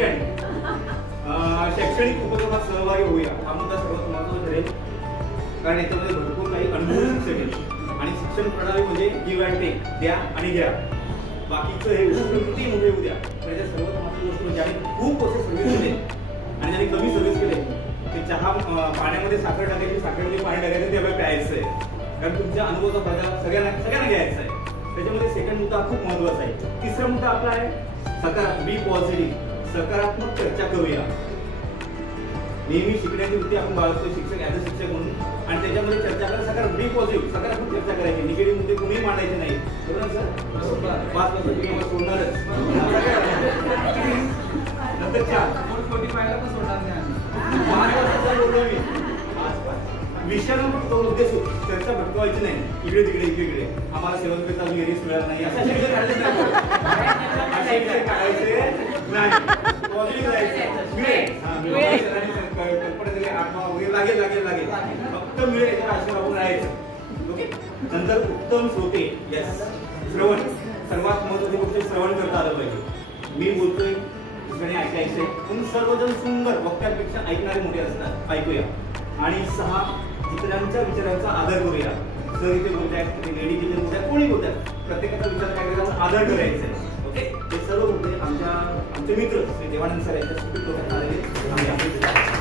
Second, शैक्षणिक उपक्रमात सहभागी होऊया. हा मुद्दा सर्वात महत्त्वाचा ठरेल, कारण याच्यामध्ये भरपूर काही अनुभव शिक्षक आहेत आणि शिक्षण प्रणाली म्हणजे गिव्ह अँड टेक, द्या आणि घ्या. बाकीचं हे उपक्रम किती मोठे होऊ द्या, पण याच्या सर्वात महत्त्वाची गोष्ट म्हणजे आम्ही खूप वर्ष सर्व्हिस केले आणि ज्यांनी कमी सर्व्हिस केले ते चहा पाण्यामध्ये साखर टाकायची, साखरेमध्ये पाणी टाकायचं, ते आपल्याला प्यायचं आहे. कारण तुमच्या अनुभवाचा फायदा सगळ्यांना घ्यायचा आहे. त्याच्यामध्ये सेकंड मुद्दा खूप महत्त्वाचा आहे. तिसरा मुद्दा आपला आहे सकारात्मक, बी पॉझिटिव्ह, सकारात्मक चर्चा करूया. नेहमी शिकण्याची वृत्ती आपण बाळगतो शिक्षक ॲज अ शिक्षक म्हणून, आणि त्याच्यामध्ये चर्चा करा बी पॉझिटिव्ह, सकारात्मक चर्चा करायची. निगेटिव्ह मुद्दे कोणीही मांडायचे नाही. बरोबर सर? 5 वर्ष तुम्ही मला सोडणारच. नंतर 4 पण सोडणार नाही. 5 वर्षाचा बोललो मी. विषयाला तो उद्देश चर्चा भटकवायची नाही, इकडे तिकडे इकडे आम्हाला 7th पेचा एरियस मिळाला नाही अशा विषय काढायचे नाही. असे विषय काढायचे नाही. पॉझिटिव्ह राहायचं. कल्पना दिली आत्मा वगैरे लागेल फक्त मिळेल याच्यावर आशीर्वाद आपण राहायचं. ओके. नंतर उत्तम श्रोते. यस, श्रवण सर्वात महत्त्वाची गोष्ट, श्रवण करता आलं पाहिजे. मी बोलतोय दुसऱ्याने ऐकायचंय, पण सर्वजण सुंदर वक्त्यांपेक्षा ऐकणारे मोठे असतात. ऐकूया. आणि 6, इतरांच्या विचारांचा आदर करूया. सर इथे बोलतायत, लेडी टीचर बोलतायत, कोणी बोलतात, प्रत्येकाचा विचार काय करायचा, आदर करायचा आहे. ओके. हे सर्व मुद्दे आमचे मित्र श्री देवानंद सर यांच्या सुपीठ डोक्यात आलेले आम्ही